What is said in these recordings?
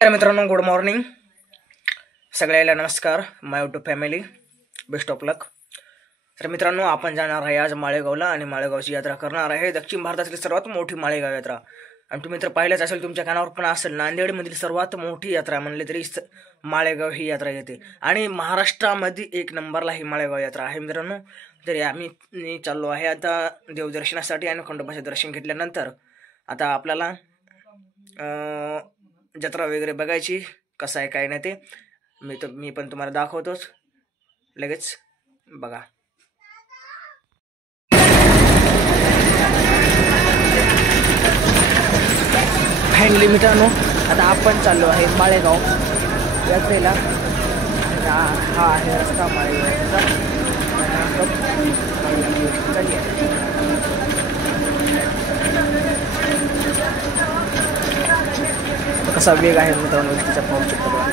तर मित्रांनो, good morning सगळ्याला. नमस्कार माय यूट्यूब फॅमिली, बेस्ट ऑफ लक. तर मित्रांनो, आपण जाणार आहे आज माळेगावला आणि माळेगावची यात्रा करणार आहे. दक्षिण भारतातील सर्वात मोठी माळेगाव यात्रा. आणि तुम्ही तर पाहिलंच असेल, तुमच्या कानावर पण असेल, नांदेडमधील सर्वात मोठी यात्रा म्हणले तरी माळेगाव ही यात्रा येते. आणि महाराष्ट्रामध्ये एक नंबरला ही माळेगाव यात्रा आहे मित्रांनो. तरी आम्ही चाललो आहे आता देवदर्शनासाठी. आणि खंडोबाचे दर्शन घेतल्यानंतर आता आपल्याला जत्रा वगैरे बघायची, कसं आहे काय नाही ते मी पण तुम्हाला दाखवतोच. लगेच बघा. फायनली मित्रांनो, आता आपण चाललो आहे माळेगाव यात्रेला. हा आहे रस्ता माळेगावचा. कसा वेग आहे मित्रांनो तिचा पाहू शकतो.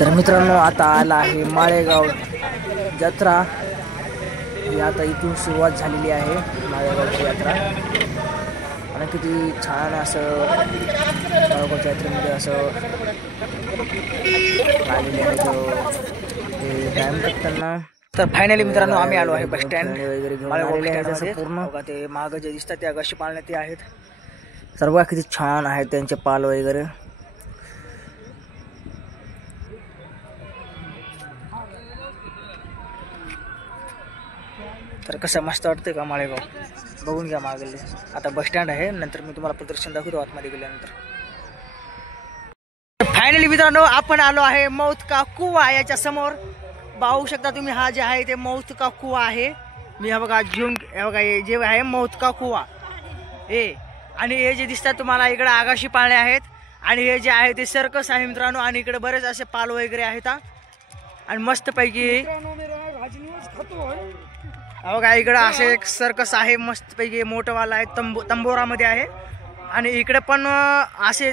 तर मित्रांनो, आता आला आहे माळेगाव जत्रा. ही आता इथून सुरुवात झालेली आहे माळेगावची यात्रा. आणि किती छान असं माळेगावच्या यात्रेमध्ये असं आलेले आहे डॅम करताना. तर फायनली मित्रांनो, आम्ही आलो आहे बस स्टँड वगैरे घेऊन. पूर्ण ते मागं जे दिसतात त्या गशी पाळणे ते आहेत. सर्व किती छान आहेत त्यांचे पाल वगैरे. तर कसं मस्त वाटतंय का माळेगाव, बघून घ्या मागले. आता बस स्टँड आहे, नंतर मी तुम्हाला प्रदर्शन दाखवतो आतमध्ये गेल्यानंतर. फायनली मित्रांनो, आपण आलो आहे मौत का कुवा याच्या समोर. पाहू शकता तुम्ही, हा जे आहे ते मौत का कुवा आहे. मी हा बघा घेऊन, हे बघा हे जे आहे मौत का कुवा हे. आणि हे जे दिसतात तुम्हाला इकडे आगाशी पाळणे आहेत. आणि हे जे आहे ते सर्कस आहे मित्रांनो. आणि इकडे बरेच असे पाल वगैरे आहेत. आणि मस्त पैकी बघा इकडं असे एक सर्कस आहे, मस्त पैकी मोठंवाला आहे, तंबोरामध्ये आहे. आणि इकडे पण असे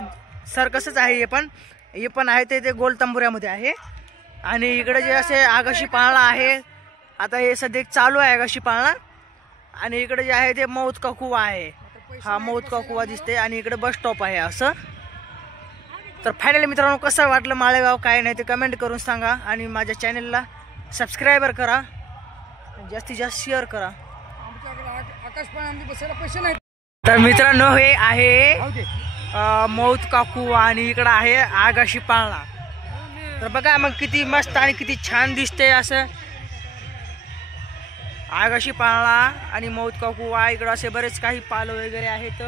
सर्कसच आहे. हे पण आहे ते गोल तंबोऱ्यामध्ये आहे. आणि इकडे जे असे आगाशी पाळणा आहे, आता हे सध्या चालू आहे आगाशी पाळणा. आणि इकडे जे आहे ते मौत का कुवा आहे. हा मौत का कुवा दिसते. आणि इकडे बस स्टॉप आहे असं. तर फायनली मित्रांनो, कसं वाटलं माळेगाव काय नाही ते कमेंट करून सांगा. आणि माझ्या चॅनलला सबस्क्राईबर करा, जास्तीत जास्त शेअर करा. तर मित्रांनो, हे आहे मौत का कुवा आणि इकडं आहे आगाशी पाळणा. तर बघा मग किती मस्त आणि किती छान दिसते असं आगाशी पाळणा आणि मौत का कुवा. इकडं असे बरेच काही पाल वगैरे आहेत.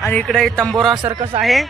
आणि इकडे तंबोरा सर्कस आहे.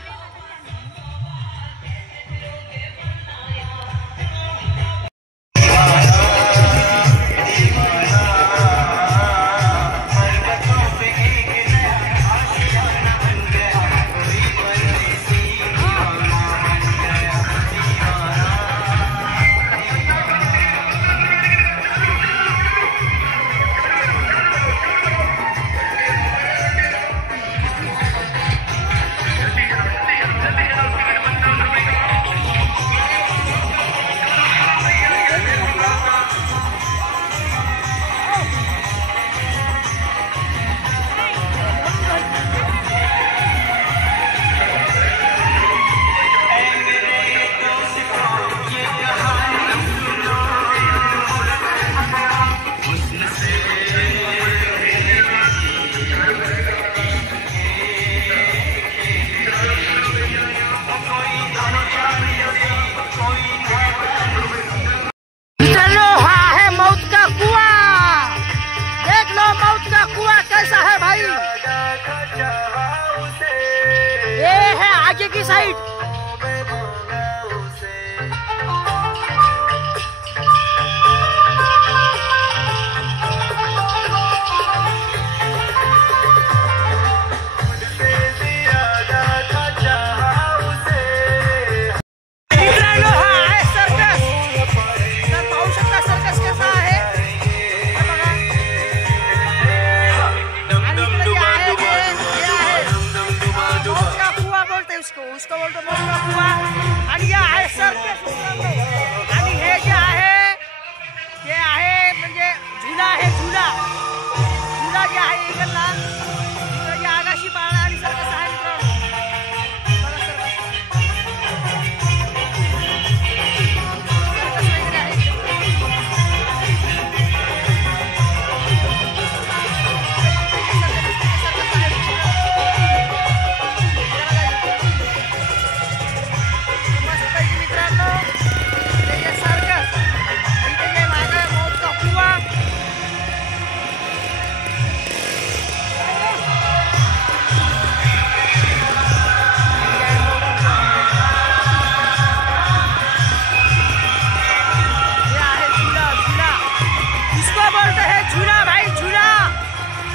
झूला भाई झूला,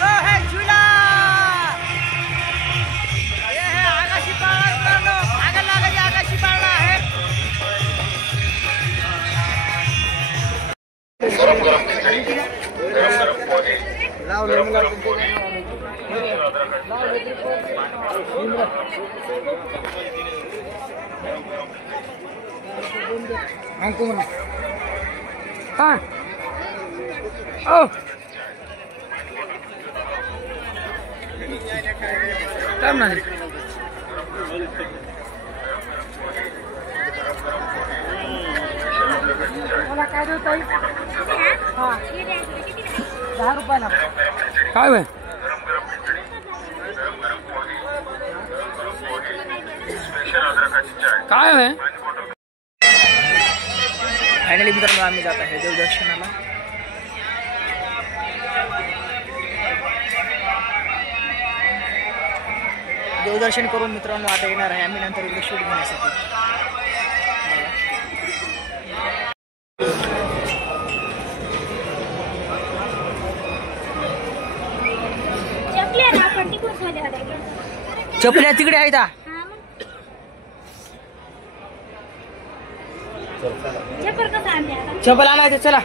ओ है झूला। ये है आकाशी पाळणा, आग लागायची आकाशी पाळणा आहे। अंकु म्हणा हाँ ओ टाइम नाही मला काय देऊ ताई हां 10 रुपयाला काय होय काय होय फायनली मित्रांनो आम्ही जात आहे देवदर्शनाला। देवदर्शन करून मित्रांनो आता येणार आहे आम्ही नंतर इकडे शूट घेण्यासाठी। चपल्या तिकडे आहेत चप्पल आणायचं चला।